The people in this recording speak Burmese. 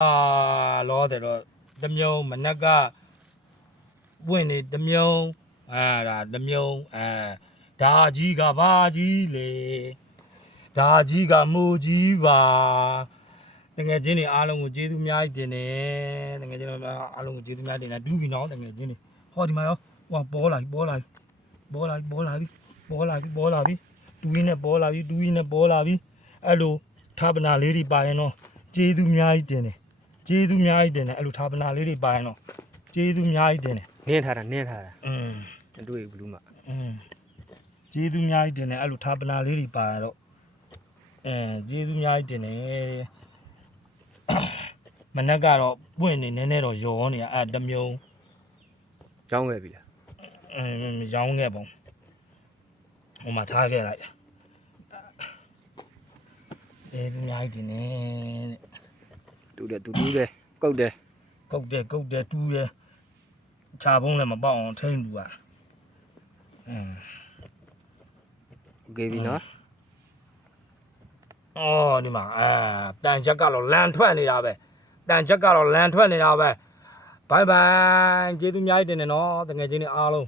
လောတယ်တော့တမျိုးမနက်ကပွင့်နေတမျိုးဒါတမျိုးဒါကြီးကဘာကြီးလေဒါကြီးကမိုးကြီးပါတကယ်ချင်းတွေအားလုံးကိုကျေးဇူးအများကြီးတင်တယ်တကယ်ချင်းတွေအားလုံးကိုကျေးဇူးများတင်တယ်ဒူးပြီနော်တကယ်ချင်းတွေဟောဒီမှာရောဟိုပေါ်လာပြီတူးရင်းနဲ့ပေါ်လာပြီအဲ့လိုဌာပနာလေးတွေပါရင်တော့ကျေးဇူးအများကြီးတင်တယ်အဲ့လိုဌာပနာလေးတွေပါရင်တော့ကျေးဇူးအများကြီးတင်တယ်နင်းထားတာအတွေ့ဘလူးမှာကျေးဇူးအများကြီးတင်တယ်အဲ့လိုဌာပနာလေးတွေပါရင်တော့ကျေးဇူးအများကြီးတင်တယ်မနက်ကတော့ပွင့်နေနည်းနည်းတော့ရောနေအဲ့တမျိုးကြောင်းခဲ့ပြီလားရောင်းခဲ့ပုံဟိုမှာထားခဲ့လိုက်ကျေးဇူးအများကြီးတင်တယ်တူတယ်ကုတ်တယ်တူးတယ်ချာပုံးလည်းမပေါက်အောင်ထိန်းတူอ่ะโอเคပြီနော်အော်ဒီမှာတန်ချက်ကတော့လန်ထွက်နေတာပဲဘိုင်ဘိုင်ကျေးဇူးအများကြီးတင်တယ်နော်တကယ်ချင်းတွေအားလုံး